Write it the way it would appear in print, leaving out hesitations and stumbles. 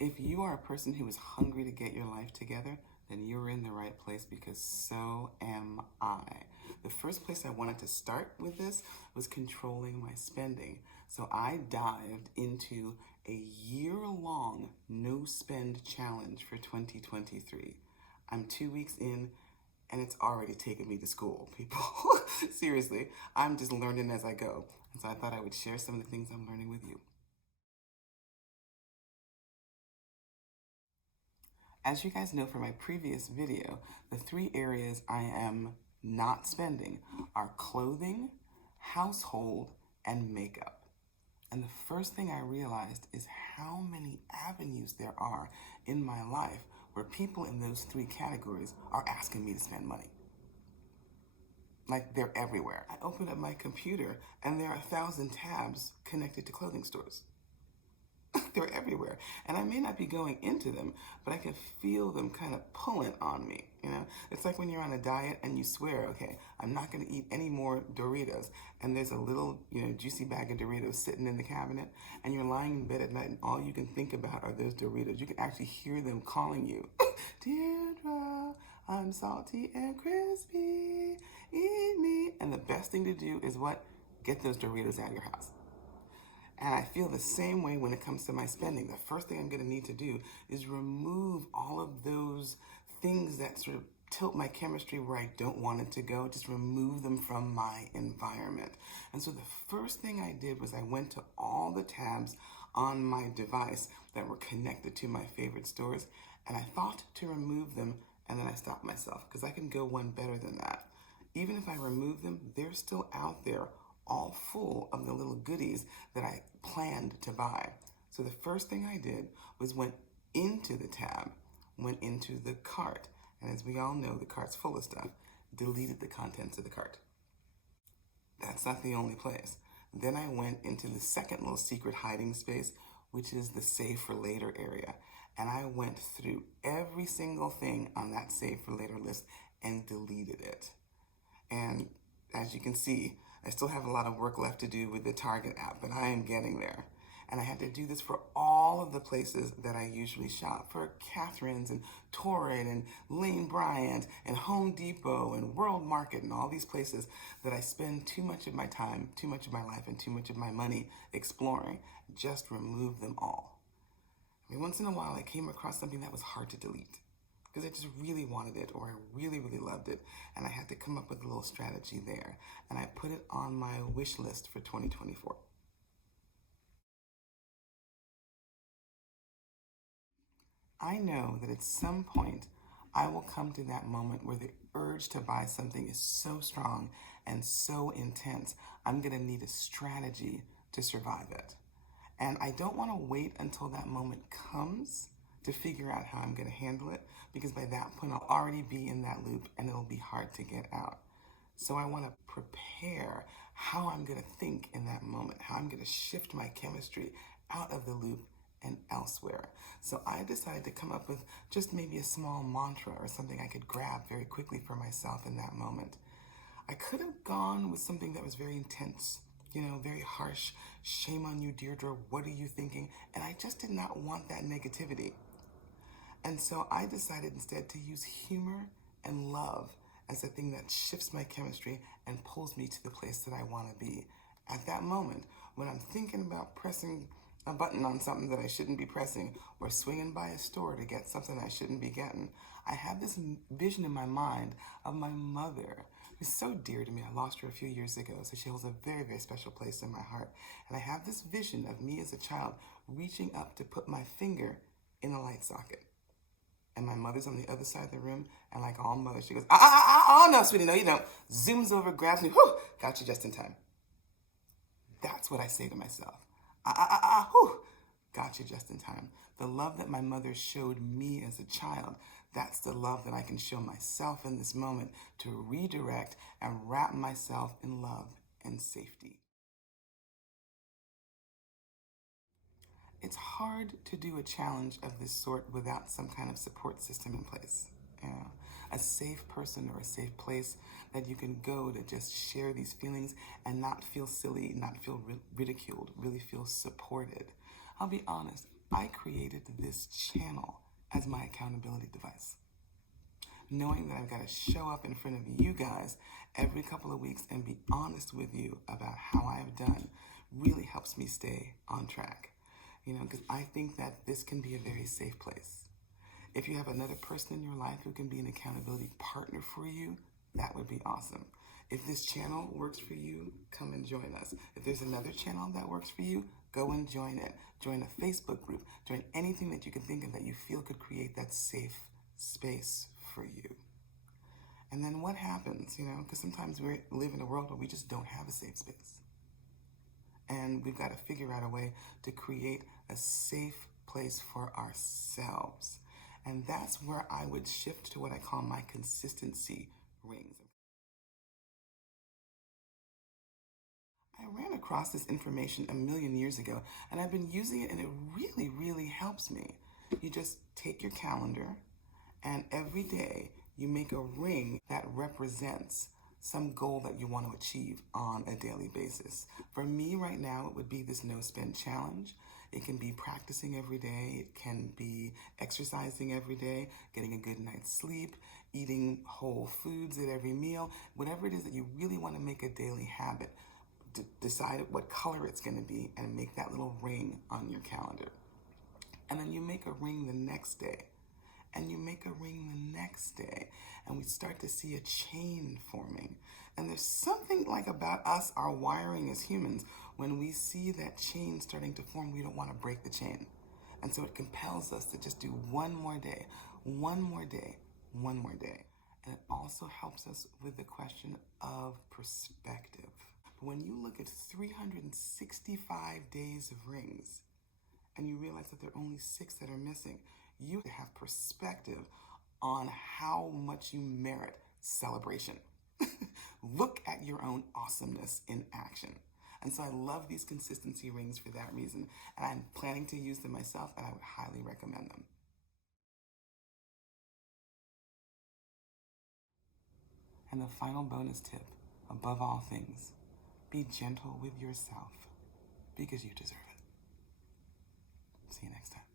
If you are a person who is hungry to get your life together, then you're in the right place because so am I. The first place I wanted to start with this was controlling my spending. So I dived into a year-long no-spend challenge for 2023. I'm 2 weeks in and it's already taken me to school, people. Seriously, I'm just learning as I go. And so I thought I would share some of the things I'm learning with you. As you guys know from my previous video, the 3 areas I am not spending are clothing, household, and makeup. And the first thing I realized is how many avenues there are in my life where people in those 3 categories are asking me to spend money. Like, they're everywhere. I open up my computer and there are 1,000 tabs connected to clothing stores. They're everywhere. And I may not be going into them, but I can feel them kind of pulling on me, you know? It's like when you're on a diet and you swear, okay, I'm not gonna eat any more Doritos, and there's a little, juicy bag of Doritos sitting in the cabinet, and you're lying in bed at night and all you can think about are those Doritos. You can actually hear them calling you. Deirdre, I'm salty and crispy, eat me. And the best thing to do is what? Get those Doritos out of your house. And I feel the same way when it comes to my spending. The first thing I'm gonna need to do is remove all of those things that sort of tilt my chemistry where I don't want it to go, just remove them from my environment. And so the first thing I did was I went to all the tabs on my device that were connected to my favorite stores, and I thought to remove them, and then I stopped myself, because I can go one better than that. Even if I remove them, they're still out there, all full of the little goodies that I planned to buy. So the first thing I did was went into the tab, went into the cart, and as we all know, the cart's full of stuff, deleted the contents of the cart. That's not the only place. Then I went into the second little secret hiding space, which is the save for later area. And I went through every single thing on that save for later list and deleted it. And as you can see, I still have a lot of work left to do with the Target app, but I am getting there. And I had to do this for all of the places that I usually shop, for Catherine's and Torrid and Lane Bryant and Home Depot and World Market and all these places that I spend too much of my time, too much of my life, and too much of my money exploring. Just remove them all. I mean, once in a while I came across something that was hard to delete, because I just really wanted it, or I really, really loved it, and I had to come up with a little strategy there. And I put it on my wish list for 2024. I know that at some point, I will come to that moment where the urge to buy something is so strong and so intense, I'm gonna need a strategy to survive it. And I don't wanna wait until that moment comes to figure out how I'm gonna handle it, because by that point I'll already be in that loop and it'll be hard to get out. So I wanna prepare how I'm gonna think in that moment, how I'm gonna shift my chemistry out of the loop and elsewhere. So I decided to come up with just maybe a small mantra or something I could grab very quickly for myself in that moment. I could have gone with something that was very intense, very harsh. Shame on you, Deirdre, what are you thinking? And I just did not want that negativity. And so I decided instead to use humor and love as the thing that shifts my chemistry and pulls me to the place that I want to be. At that moment, when I'm thinking about pressing a button on something that I shouldn't be pressing, or swinging by a store to get something I shouldn't be getting, I have this vision in my mind of my mother, who's so dear to me. I lost her a few years ago, so she holds a very, very special place in my heart. And I have this vision of me as a child reaching up to put my finger in the light socket. And my mother's on the other side of the room, and like all mothers, she goes, oh no, sweetie, no, you don't. Zooms over, grabs me, whew, got you just in time. That's what I say to myself. Whew, got you just in time. The love that my mother showed me as a child, that's the love that I can show myself in this moment to redirect and wrap myself in love and safety. It's hard to do a challenge of this sort without some kind of support system in place. A safe person or a safe place that you can go to just share these feelings and not feel silly, not feel ridiculed, really feel supported. I'll be honest, I created this channel as my accountability device. Knowing that I've got to show up in front of you guys every couple of weeks and be honest with you about how I have done really helps me stay on track. Because I think that this can be a very safe place. If you have another person in your life who can be an accountability partner for you, that would be awesome. If this channel works for you, come and join us. If there's another channel that works for you, go and join it. Join a Facebook group. Join anything that you can think of that you feel could create that safe space for you. And then what happens, because sometimes we live in a world where we just don't have a safe space. And we've got to figure out a way to create a safe place for ourselves. And that's where I would shift to what I call my consistency rings. I ran across this information a million years ago, and I've been using it, and it really, really helps me. You just take your calendar, and every day you make a ring that represents some goal that you want to achieve on a daily basis. For me right now, it would be this no spend challenge. It can be practicing every day. It can be exercising every day, getting a good night's sleep, eating whole foods at every meal. Whatever it is that you really want to make a daily habit, decide what color it's going to be and make that little ring on your calendar. And then you make a ring the next day. And you make a ring the next day, and we start to see a chain forming. And there's something about us, our wiring as humans, when we see that chain starting to form, we don't want to break the chain. And so it compels us to just do one more day, one more day, one more day. And it also helps us with the question of perspective. When you look at 365 days of rings, and you realize that there are only 6 that are missing, you have perspective on how much you merit celebration. Look at your own awesomeness in action. And so I love these consistency rings for that reason, and I'm planning to use them myself, and I would highly recommend them. And the final bonus tip, above all things, be gentle with yourself because you deserve it. See you next time.